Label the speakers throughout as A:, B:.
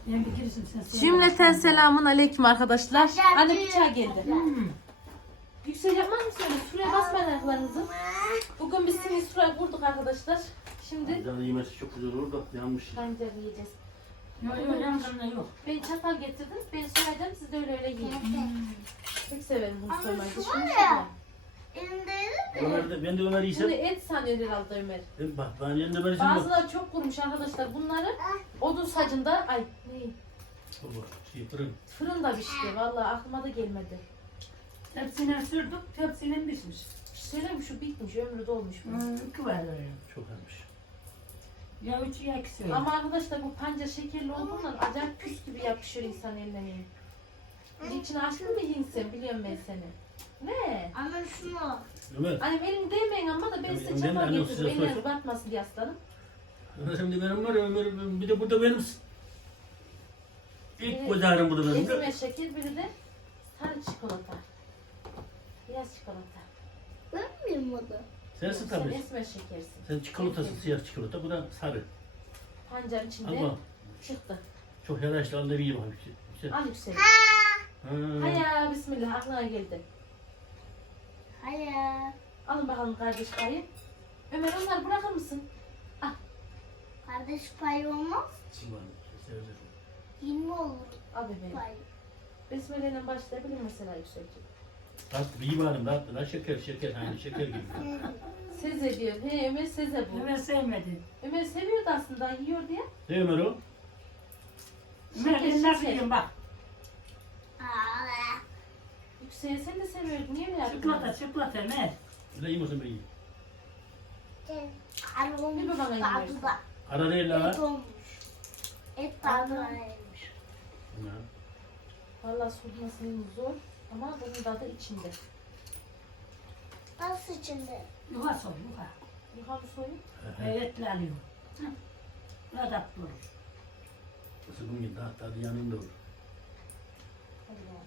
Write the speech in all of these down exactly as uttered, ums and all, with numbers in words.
A: Ben bir girişim sen söyle.
B: Cümleten selamun aleyküm arkadaşlar.
C: Aşağı
B: Anne
C: bir-
B: bıçağı geldi.
A: Hmm.
B: Yüksel yapmaz mısınız? Şuraya basmayın ayaklarınızı. Bugün biz seni şuraya vurduk arkadaşlar. Şimdi
D: Canı yemesi çok güzel olur da yanmış.
B: pancar yiyeceğiz.
A: Yok yok yanlarında yok.
B: Ben çatal getirdim. Ben soyacağım. Siz de öyle öyle yiyin. Çok severim bunu
C: Ama
B: soymayı.
C: şu
B: Düşünmüşüm
C: var
B: ya.
C: ya. Elimdeydi de.
D: Ömer de, ben de Ömer
B: Bunu
D: yiysem.
B: et sanıyor herhalde Ömer.
D: Ben, bak ben yerinde Ömer yiysem bak.
B: Bazıları çok kurumuş arkadaşlar. Bunları odun sacında, ay ne?
D: Baba şey fırın.
B: Fırında pişti. Vallahi aklıma da gelmedi.
A: Tepsine sürdük, tepsinin pişmiş.
B: Söyleyeyim şu bitmiş, ömrü dolmuş. bu.
A: Hmm, iki var öyle.
D: Çok yanmış.
A: Ya üçü ya ikisi öyle.
B: Ama arkadaşlar bu pancar şekerli olduğundan acayip püs gibi yapışıyor insan eline. İçine aşkı mı hinsen biliyorum ben seni. Ne?
C: Ama şunu.
D: Ömer.
B: Annem elimi değmeyin ama da ben
D: Ben-
B: size
D: ben de
B: çatal
D: annem
B: getirdim.
D: size
B: Elleriniz
D: sor.
B: batmasın diye aslanım.
D: Ömer şimdi benim var ya Ömer bir de burada benim. İlk göz ağrım burada benim. de.
B: Esmer şeker, biri de sarı çikolata. Beyaz çikolata.
C: Ben miyim o da?
D: Sensin
B: Sen
D: tabii.
B: esmer şekersin.
D: Sen çikolatasın siyah çikolata. Bu da sarı.
B: Pancar içinde
D: Ama
B: çıktı.
D: çok yaraşlı aldı iyi bak. Güzel.
B: Al yüksel.
D: Ha.
B: Hayya bismillah aklına geldi.
C: Hayır.
B: Alın bakalım kardeş payı. Ömer onları bırakır mısın?
C: Kardeş payı olmaz.
D: Ulan, sevdim.
C: yirmi olur
B: Al bebeğim.
C: payı.
B: Besmele'yle başlayabilir mesela yükseltecek.
D: Tatlı iyi varım tatlı. Lan şeker şeker aynı şeker gibi.
B: Seze diyor. He Ömer Seze bu.
A: Ömer sevmedi.
B: Ömer seviyordu aslında yiyor diye.
D: Ne Ömer o?
A: Ömer
B: Şeker,
A: ben nasıl
B: şeker.
A: yiyeyim bak.
C: Aa,
B: Yüksel'e sen de seviyordun. Niye mi yaptın?
A: Çikolata çikolata Ömer.
D: Ne iyi misin be iyi?
C: Karnım
B: Bir babana
C: tadı
B: yiyorsun.
C: da
D: Ara değil
C: et
D: la.
C: olmuş. Et tadı varmış.
D: Ha.
B: Valla sürmesinin zor ama bunun tadı içinde.
C: Nasıl içinde?
A: Yuha sol yuha.
B: Yukarı soyun.
A: Evetli alıyorum. Hı. Burada tatlı olur.
D: Sıkım gibi daha tadı yanında olur.
B: Hadi bakalım.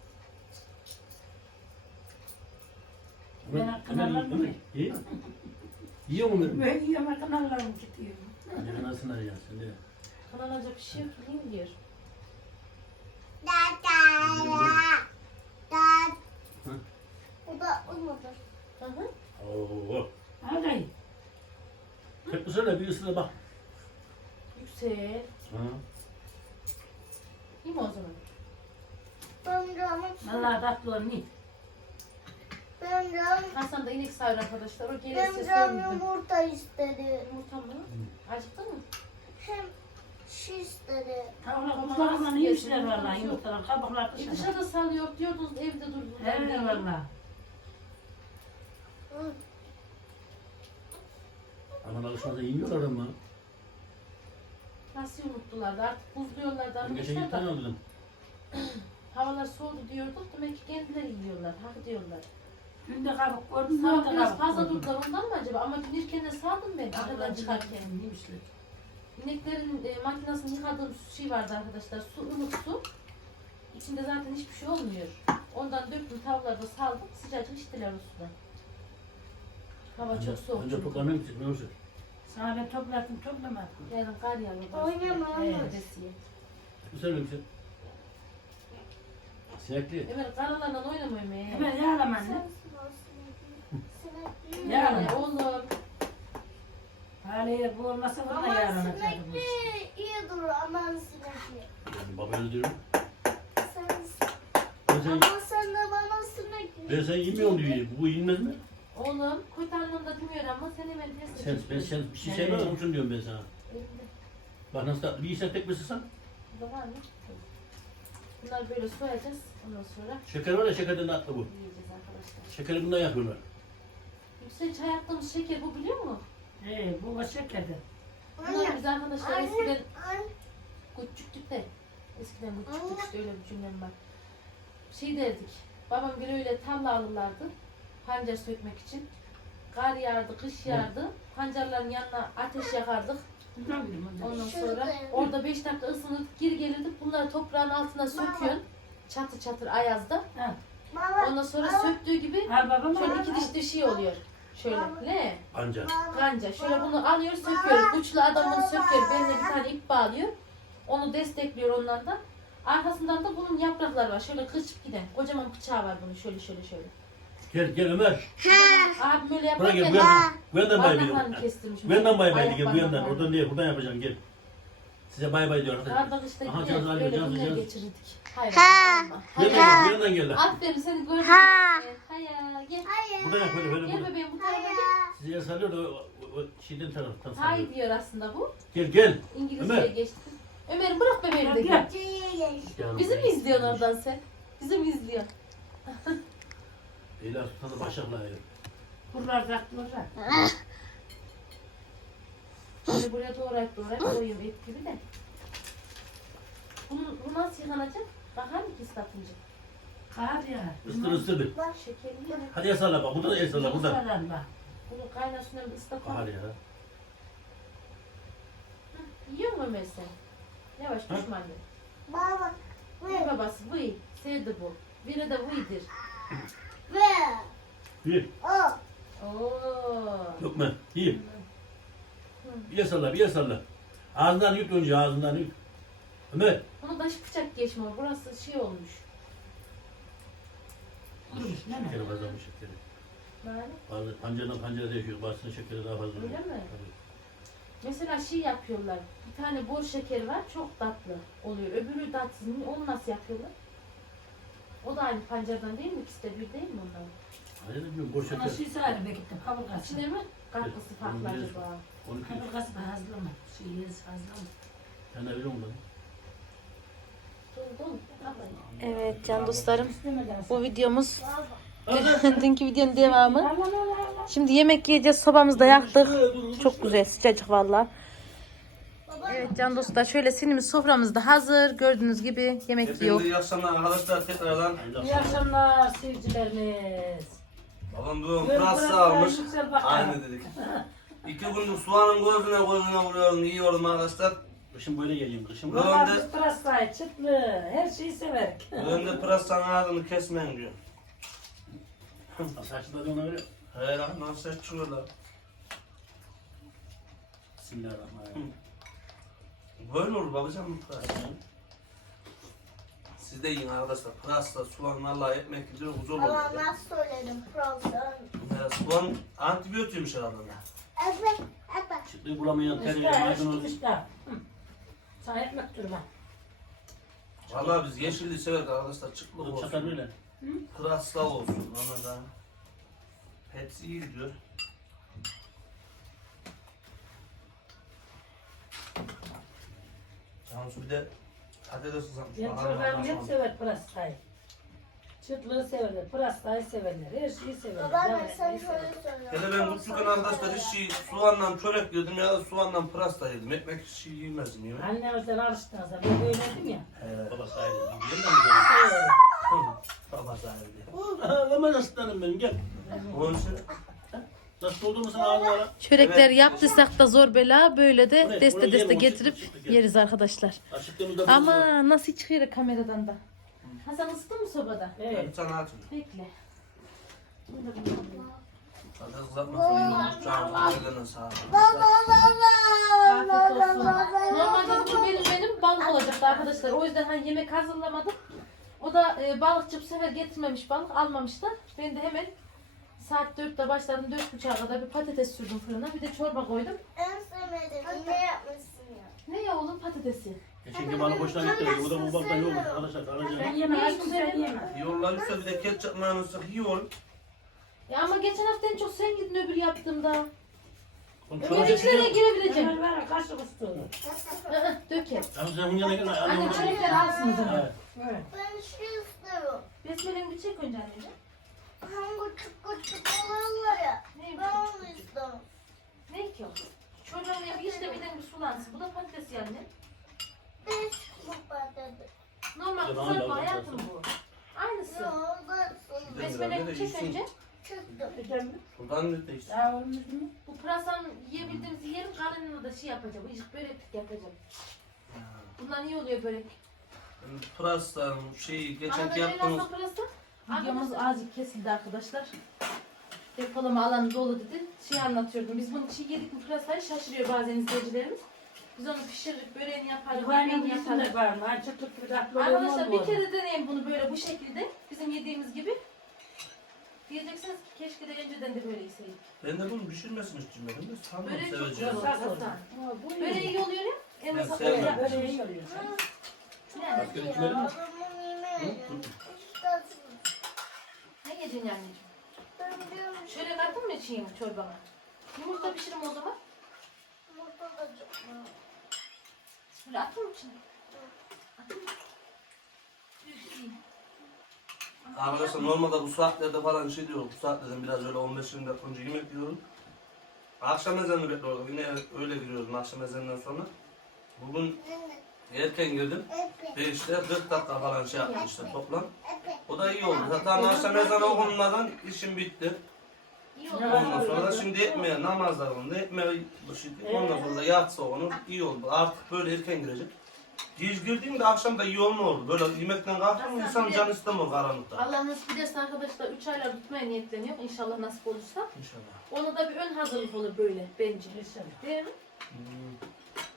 A: Ben
D: Ömer,
A: hakkını
D: Ömer iyi,
A: alırım
D: Ömer.
A: mı?
D: İyi. Yiyor mu Ömer?
A: Ben yiyorum kanallarım gidiyor.
D: Ne nasıl arayacaksın de.
B: Kanalacak bir şey yok. Yiyin diyor.
C: Da da da.
D: Hı.
C: Bu da olmadı.
B: Hı hı.
D: Oo.
A: Hadi.
D: Tek ısırla bir ısırla bak.
B: Yüksel.
D: Ha.
B: İyi mi o zaman?
C: Ben canım.
A: Vallahi tatlı olur ne?
C: Ben canım.
B: Hasan da inek sağır arkadaşlar. O
C: Ben
B: gelirse
C: canım
B: sorun.
C: yumurta istedi.
B: Yumurta mı? Acıktın mı?
C: Hem şey istedi.
A: Tavla kutlarından iyi işler vallahi yumurtalar kabuklar
B: E
A: dışarı.
B: dışarıda salıyor diyordunuz evde durdunuz.
A: Evet vallahi.
C: Hı.
D: Aman alışmada yemiyorlar ama.
B: Nasıl unuttular da artık buzluyorlar da
D: Ben geçen gün
B: arkadaşlar
D: tane
B: da.
D: aldım.
B: Havalar soğudu diyorduk. Demek ki kendileri yiyorlar. Hak diyorlar.
A: Dün de kabuk gördüm.
B: Sabah
A: dün de
B: biraz
A: kabuk
B: fazla
A: gördüm.
B: durdular ondan mı acaba? Ama dün erkenden saldım ben aradan çıkarken.
A: Yemişler.
B: İneklerin e, makinesini yıkadığım şey vardı arkadaşlar. Su, ılık su. İçinde zaten hiçbir şey olmuyor. Ondan döktüm tavlarda saldım. Sıcacık içtiler o suda. Hava çok soğuk.
D: Önce
B: çünkü.
D: toplamıyor musun? Ne olacak?
A: Sana ben topladım toplamadım.
B: Yarın kar yağıyor.
C: Oynama ama.
A: Evet.
B: Ötesiye.
D: Güzel mi güzel? Sinekli.
B: Ömer karalarla oynamıyor mu?
A: Ömer yağlam anne.
C: Sensin o sinekli. Sinekli.
A: Ya.
B: Yani oğlum.
A: Haliye bu olmasa burada
C: Aman
A: yaranacaktım.
C: sinekli iyi durur aman sinekli.
D: Ben baba öyle diyorum.
C: Sen,
D: Ben sen,
C: ama sen de bana sinekli.
D: ben sen yemiyorsun diyor. Bu yenmez mi?
B: Oğlum koy anlamda demiyor ama sen hemen test
D: Sen, ben sen bir şey sevmez onun için diyorum ben sana.
B: Elimde.
D: Bak nasıl tatlı. Bir yiysen tek mi ısırsan?
B: Burada var mı? Bunları böyle soyacağız. Ondan sonra
D: Şeker var ya şekerden tatlı bu.
B: yiyeceğiz arkadaşlar.
D: Şekeri bundan yapıyorlar.
B: Yüksel çay yaptığımız şeker bu biliyor musun?
A: Ee, bu o şekerdi.
B: Bunlar biz arkadaşlar
C: Anne,
B: eskiden
C: anne.
B: küçüktük de. Eskiden küçüktük işte öyle bir cümlem var. Şey derdik. Babam bir öyle tavla alırlardı. Pancar sökmek için. Kar yağardı, kış yağardı. Pancarların yanına ateş yakardık.
A: Bundan bileyim ondan.
B: Ondan
C: Şurada
B: sonra
C: yani.
B: orada beş dakika ısınıp geri gelirdik. Bunları toprağın altına söküyorsun. Çatır çatır ayazda.
A: Ha,
C: Baba,
B: Ondan sonra
C: baba,
B: söktüğü gibi
A: al babam
B: şöyle
A: al.
B: iki diş dişi oluyor. Şöyle. Ne?
D: Anca.
C: baba.
B: Kanca. Şöyle bunu alıyor söküyor. Uçlu adam bunu söküyor. Beline bir tane ip bağlıyor. Onu destekliyor ondan da. Arkasından da bunun yaprakları var. Şöyle kırçıp giden. Kocaman bıçağı var bunun. Şöyle şöyle şöyle.
D: Gel gel Ömer.
B: Abim öyle
D: Buraya
B: yaparken
D: gel. Bu yandan, bu yandan bay bay.
B: parmaklarını kestirmiş.
D: Bu yandan bay bay
B: Ayak
D: gel. Bu yandan.
B: parmaklarını.
D: Oradan değil. Buradan yapacaksın gel. Size bay bay diyor arkadaşlar.
B: Kardeş işte
D: Aha,
B: yine
D: canım,
B: böyle
D: canım,
B: günler
D: canım.
B: geçirirdik. Hayır.
C: Ha.
B: olma.
D: Bu yandan
B: Hayır.
D: gel. Bu yandan gel. lan.
B: Aferin seni gördüm.
C: Ha.
B: Hayır. Gel.
C: Hayır.
D: Buradan yap böyle böyle.
B: Gel
D: böyle.
B: bebeğim bu tarafa gel.
D: Sizi yer sallıyor da o, o, o şeyden taraftan
B: Hay
D: sallıyor.
B: diyor aslında bu.
D: Gel gel.
B: İngilizceye
D: Ömer.
B: geçti. Ömer'im bırak bebeğimi de
A: Gel.
B: gel.
C: Cüye geçti.
B: Bizi mi izliyorsun oradan sen? Bizi mi izliyorsun?
D: Beyler tutanı başakla ayır.
A: Buralar taktılar.
B: Şimdi buraya doğrayıp doğrayıp koyuyorum et gibi de. Bunu, bu nasıl yıkanacak? Bakar mı ki ıslatınca?
A: Kar ya.
D: Isır ısır bir.
C: Bak.
B: Şekerli mi?
D: Hadi el salla bak. Burada da el salla. Burada.
A: Burada.
B: Bunu kaynar suyla bir ıslatalım.
D: Bahar ya.
B: Yiyor mu Ömer sen? Yavaş
D: Ha?
B: düşme anne.
C: Baba.
B: Ne babası? Vıy. Sevdi bu. Biri de vıydır.
C: Ve.
D: Bir.
C: O.
B: Oo.
D: Yok mu? İyi. Bir el salla. Bir el salla. Ağzından yut önce. Ağzından yut. Ömer.
B: Bunu daş bıçak geçme. Burası şey olmuş.
A: Durmuş değil mi?
D: Şekeri fazlamış şekeri.
B: Yani.
D: Bazı pancardan pancara değişiyor. Bazısının şekeri daha fazla.
B: Öyle mi?
D: Tabii.
B: Mesela şey yapıyorlar. Bir tane bor şekeri var. Çok tatlı oluyor. Öbürü tatsız. Onu nasıl yapıyorlar? O da aynı pancardan değil mi? İkisi de bir değil mi onların?
D: Hayır ne diyorum boş
A: Sana
D: şeker.
A: şey sarı be gittim. Kaburgası.
B: İçine mi? Katkısı farklı
D: onu biliyorsun.
B: acaba?
D: Onu ki.
A: Kaburgası fazla mı? Şey yeriz fazla mı?
D: Sen de biliyor musun?
B: Dolu dolu.
E: Evet can dostlarım,
A: İstemeden.
E: bu videomuz dünkü videonun devamı. Şimdi yemek yiyeceğiz, sobamızı da yaktık. Çok güzel, sıcacık valla. Evet can dostlar, şöyle sinimiz soframız da hazır. Gördüğünüz gibi yemek yok.
F: Hepinize iyi akşamlar arkadaşlar tekrardan.
A: İyi akşamlar seyircilerimiz.
F: Babam bugün
A: Böyle
F: pırasa
A: biraz
F: almış.
A: daha yüksel bakalım.
F: Aynı dedik. İki gündür soğanın gözüne gözüne vuruyorum, yiyorum arkadaşlar.
D: Kışın böyle geleyim. Kışın
F: Böyle.
D: böyle.
A: Vallahi biz pırasayı, çıtlı, her şeyi severik.
F: Bugün de pırasanın ağzını kesmeyin diyor.
D: Saçında da ona öyle.
F: He lan nasıl ses çıkıyorlar.
D: Bismillahirrahmanirrahim.
F: Böyle olur babacığım bu pırasa. Siz de yiyin arkadaşlar. Pırasa, soğan vallahi ekmek gidiyor huzur olur.
C: Ama nasıl söyledim profesör?
F: He, soğan antibiyotikmiş herhalde.
C: Evet. Evet.
D: Çıktığı bulamayan teriye
A: İşte,
D: maydanoz.
A: işte, işte. Hı. Sana ekmek durma.
F: Vallahi biz yeşilliği severiz arkadaşlar. Çıklık
D: Bu çatal
F: olsun.
D: böyle.
F: Pırasa olsun. Ona da. Hepsi iyi gidiyor. Cansu bir de patates ıslatmış.
A: Benim çocuklarım hep sever pırasayı. Çıtlığı severler, pırasayı severler, her şeyi severler.
C: Baba
A: Ne
C: ben
A: var,
C: sana
A: ne severler.
C: şöyle söylüyorum.
F: Hele ben küçükken arkadaşlar hiç şey, soğanla çörek yedim ya da soğanla pırasa yedim. Ekmek hiç şey yemezdim yemek.
A: Annemizden alıştın o zaman. Ben böyleydim ya.
D: He, baba sahibi. Biliyor musun?
A: Ee,
F: Baba sahibi.
D: Aa, Ömer aslanım benim gel.
F: Onun için
D: Nasıl oldu mu sana ağzına?
E: Çörekler
F: Evet.
E: yaptıysak da zor bela, böyle de
D: Buraya,
E: deste
D: buraya
E: deste
D: yiyelim,
E: getirip
D: çıktı, çıktı, gel.
E: yeriz arkadaşlar.
D: Açıktığımızda
E: Ama nasıl çıkıyor kameradan da.
B: Hasan ısıttı mı sobada?
A: evet.
F: bir tane atın.
B: Bekle.
F: Patates kızartması iyi olmuş. Cansu ellerine sağlık.
B: Afiyet olsun. Normalde bu benim benim balık olacaktı arkadaşlar. O yüzden hani yemek hazırlamadım. O da e, balıkçı bu sefer getirmemiş balık, almamışlar. Ben de hemen saat dörtte başladım. Dört buçuğa kadar bir patates sürdüm fırına. Bir de çorba koydum.
C: En sevmediğim ne yapmışsın ya?
B: Ne ya oğlum patatesi?
D: Geçenki balık hoşuna gitti. Bu da bu balıktan yokmuş arkadaşlar.
A: Ben
D: Alacağım.
A: yemem, hiç güzel yemem.
F: Yollarsa bir de ketçap mayonez sık iyi olur.
B: Ya ama geçen hafta en çok sen gittin öbür yaptığımda.
D: Oğlum
B: Öbür
D: çorba
B: içlerine
D: içiyor.
B: girebileceğim.
A: Hemen ver, kaşık üstü.
B: Hı, Döker.
D: Tamam sen bunun yanına gel.
B: Anne çörekleri alsın o zaman.
D: Evet.
A: Evet.
C: Ben şey istiyorum.
B: Besmelerini bir çek önce anneciğim.
C: Hangi küçük küçük oluyorlar ya.
B: Ne,
C: Ben onu istiyorum.
B: ne ki o? Çocuğun ya bir işte birden bir sulansın. Bu da patates yani.
C: Beş bu patates.
B: Normal
D: Tamam,
B: kızartma
D: tamam,
B: hayatım bu. Aynısı.
C: Yok ben sana
B: Besmelerini çek önce.
C: çıktım.
A: Güzel mi?
F: Buradan ne değilsin?
A: Daha olmuş mu?
B: Bu pırasanın yiyebildiğimiz yerin kalanını da şey yapacağım. Icık börek yapacağım. Bundan iyi oluyor börek.
F: Pırasa'nın şeyi geçenki
B: Arada
F: yaptığımız
B: nasıl pırasa?
E: Videomuz
B: Arkadaşlar,
E: azıcık kesildi arkadaşlar.
B: depolama alanı dolu dedi. Şey anlatıyordum. Biz bunu çiğ yedik mi pırasayı şaşırıyor bazen izleyicilerimiz. Biz onu pişirip böreğini yaparız,
A: Aynen
B: yemeğini
A: bilsinler
B: yaparız.
A: var mı? Çıtlık gibi tatlı oluyor mu?
B: Arkadaşlar bir
A: olmuyor?
B: kere deneyin bunu böyle bu şekilde. Bizim yediğimiz gibi. Diyeceksiniz ki keşke de önceden de böyle yeseydik.
F: Ben de bunu pişirmesini istiyorum. Ben de sanırım
B: Böreği çok
F: seveceğim.
B: güzel
A: Sağ ol.
B: Hasan.
A: Ha, bu iyi.
B: Böreği iyi oluyor ya. En
F: Ben
B: azından
F: sevmem.
B: öyle.
A: Böyle iyi oluyor.
B: Yani.
D: Başka bir içmeyelim mi?
C: Babamın yemeği. İşte
B: Ne yedin anneciğim?
C: ben diyorum
B: Şöyle kattın mı içeyim çorbama? Yumurta pişirim o zaman.
C: yumurta da çok.
B: Şöyle atayım mı içine? Atayım mı? İyi.
F: Arkadaşlar normalde bu saatlerde falan şey diyor. Bu saatlerden biraz öyle on beş yirmi dakika önce yemek yiyorum. Akşam ezanını bekliyorum. Yine öyle giriyorum akşam ezanından sonra. Bugün erken girdim. beşte kırk dakika falan şey yapmıştım toplam. O da iyi oldu. Zaten akşam ezanı okunmadan işim bitti.
B: İyi oldu.
F: Ondan sonra da şimdi etmeye namazlar oldu. Etmeye başladık. Ondan sonra da yatsı onu iyi oldu. Artık böyle erken girecek. Geç girdiğimde akşam da iyi olma oldu. Böyle yemekten kalktım insan canı istemiyor karanlıkta.
B: Allah nasip ederse arkadaşlar üç aylar tutmaya niyetleniyor. İnşallah nasip olursa.
F: İnşallah.
B: Onu da bir ön hazırlık olur böyle bence.
A: İnşallah.
B: Değil mi?
F: Hmm.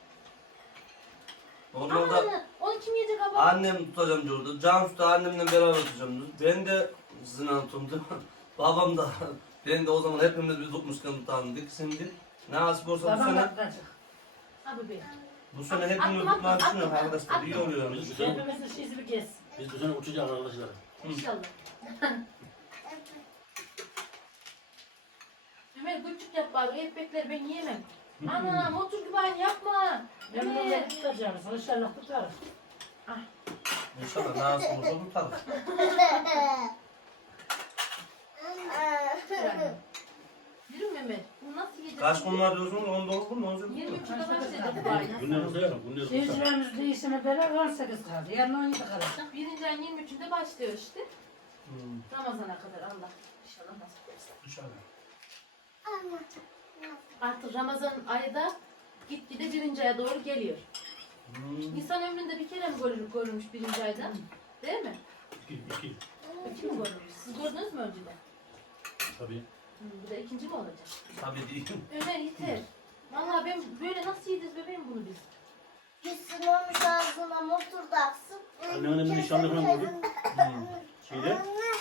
F: Ondan da
B: Ama onu kim yiyecek abla?
F: annem tutacağım diyordu. Cansu da annemle beraber tutacağım diyordu. Ben de zınantımdı. Babam da ben de o zaman hepimiz bir tutmuşken tutandık. Şimdi ne nasip olsa bu
A: Babam
F: sene
A: atlayacak.
B: Abi bey.
F: bu sene hepimiz tutmayı düşünüyorum arkadaşlar. İyi oluyor.
D: Biz bu sene,
A: Hepimizin şeysi bir kez.
D: biz bu sene uçacağız arkadaşlar.
B: İnşallah. Ömer küçük yap bari. Ekmekleri ben yiyemem. Ana motor gibi aynı yapma.
A: Ben
B: Ömer.
A: bunu tutacağım. İnşallah tutarım.
F: İnşallah nasip olsa tutarız.
B: Yürü mü Ömer? Bunu nasıl yiyeceğiz?
F: Kaç gün var diyorsunuz? on dokuz gün mu? on sekiz gün mü?
B: yirmi üçünde başlayacak bu ay.
D: Günler sayalım, günler sayalım.
A: Seyircilerimiz değişimi beraber on sekiz kaldı. Yarın on yedi kalacak.
B: Birinci ayın yirmi üçünde başlıyor işte.
F: Hmm,
B: Ramazana kadar Allah. İnşallah nasip olursa.
F: İnşallah.
B: Artık Ramazan ayı da gitgide birinci aya doğru geliyor.
F: Hmm.
B: İnsan ömründe bir kere mi görülür, görülmüş birinci ayda? Değil mi?
D: İki, iki.
B: İki mi görülmüş? Siz gördünüz mü önceden?
D: Tabii.
B: Hı, bu da ikinci mi olacak?
F: Tabii değil.
B: Ömer yeter. Vallahi ben böyle nasıl yediniz bebeğim bunu biz?
C: Gitsin olmuş ağzına motor da aksın.
D: Anneannemin nişanlı falan oldu.
F: Hmm.
D: Şeyde,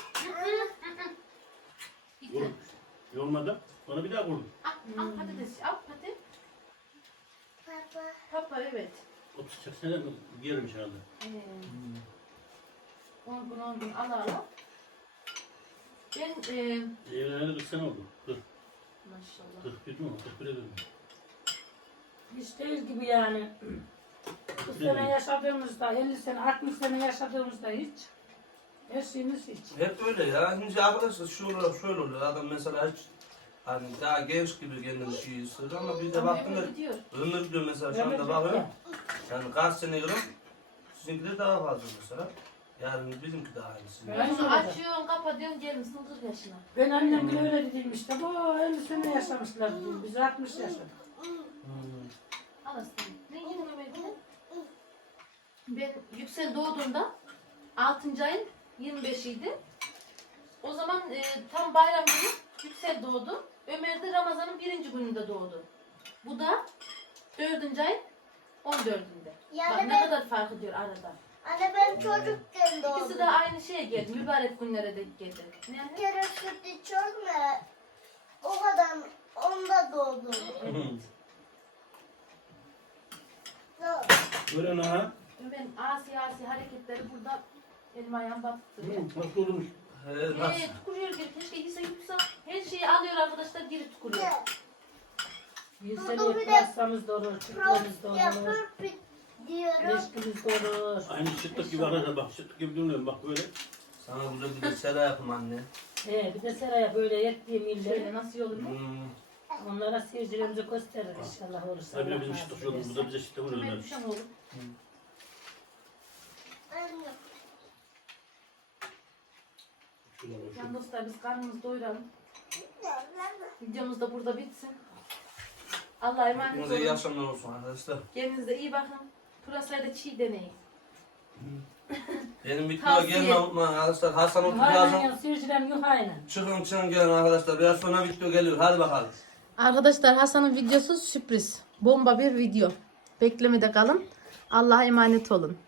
B: Yeter.
D: vurdum. Yormadı. Sonra bir daha vurdum.
B: Al, al patates, al patates.
C: Baba.
B: Papa evet.
D: otuz sekiz sene giyermiş herhalde.
B: Ee, on gün on gün ala ala. Ben e,
D: Evleneli kırk sene oldu. kırk,
B: maşallah.
D: kırk bir mi? kırk bire döndü.
A: Hiç değil gibi yani. Bu sene yaşadığımızda, elli sene, altmış sene yaşadığımızda hiç. Her şeyimiz hiç.
F: Hep öyle ya. Şimdi arkadaşlar şu olarak şöyle oluyor. Adam mesela hiç hani daha genç gibi kendini şey hissediyor ama bir de
B: Ama
F: baktım
B: ömür gidiyor.
F: ömür gidiyor mesela şu anda
A: Ömür
F: bakıyorum. Yani kaç sene göre sizinkiler daha fazla mesela. Yani bizimki de aynısı.
A: Ben
B: Bunu
A: öyle.
B: açıyorsun, kapatıyorsun, gelmişsin kırk yaşına.
A: Ben annem bile öyle dedim işte. Bu elli sene yaşamışlar. Biz altmış yaşadık.
F: Hmm.
B: Anasını. Ne yedin Ömer bunu? Ben Yüksel doğduğunda altıncı ayın yirmi beşiydi. O zaman e, tam bayram günü Yüksel doğdu. Ömer de Ramazan'ın birinci gününde doğdu. Bu da dördüncü ayın on dördünde.
C: Yani
B: Bak ne
C: ben-
B: kadar fark ediyor arada.
C: Anne ben çocukken doğdum.
B: İkisi de aynı şeye geldi. Mübarek günlere denk geldi.
C: Bir
B: Yani,
C: kere süt içiyorum ya. O kadar onda doğdum.
B: evet.
D: Böyle ne ha?
B: Ömer'in asi asi hareketleri burada elim ayağım battırıyor.
D: Hı, Nasıl olmuş?
F: He, nasıl?
B: Evet, tükürüyor geri. Keşke yese yutsa. Her şeyi alıyor arkadaşlar, geri tükürüyor.
A: Bir
C: Burada
A: sene
C: bir de
A: pırasamız da olur, çıtlığımız da
C: Prost
A: olur,
C: yapıp diyorum.
A: leşkimiz de olur.
D: Aynı çıtlık gibi arkadaşlar bak çıtlık gibi dönüyorum bak böyle.
F: Sana güzel bir de sera yapayım anne.
A: He, bir de seraya böyle yettiğim
B: Şöyle
A: illeri
B: nasıl olur mu?
F: Hmm.
A: onlara seyircilerimize gösterir inşallah olursa.
D: Tabii
A: Allah
D: bizim
A: nasip
D: çıtlık şu olur.
A: ederse.
D: Bu da bize çıtlık olur.
B: Ömer düşen olur.
C: Anne.
D: Şunlar olsun.
B: Yani dostlar biz karnımızı doyuralım. Videomuz da burada bitsin. Allah'a emanet
F: Hepinize iyi
B: olun.
F: akşamlar olsun arkadaşlar.
B: Kendinize iyi bakın. Pırasayla çiğ deneyin.
F: Benim videoya
B: Tavsiye.
F: gelme unutmayın arkadaşlar. Hasan Utku
A: Yuhayla
F: birazdan
A: yan seyircilerim yuhayla.
F: çıkın çıkın gelin arkadaşlar. Biraz sonra video geliyor. Hadi bakalım.
E: Arkadaşlar Hasan'ın videosu sürpriz. Bomba bir video. Beklemede kalın. Allah'a emanet olun.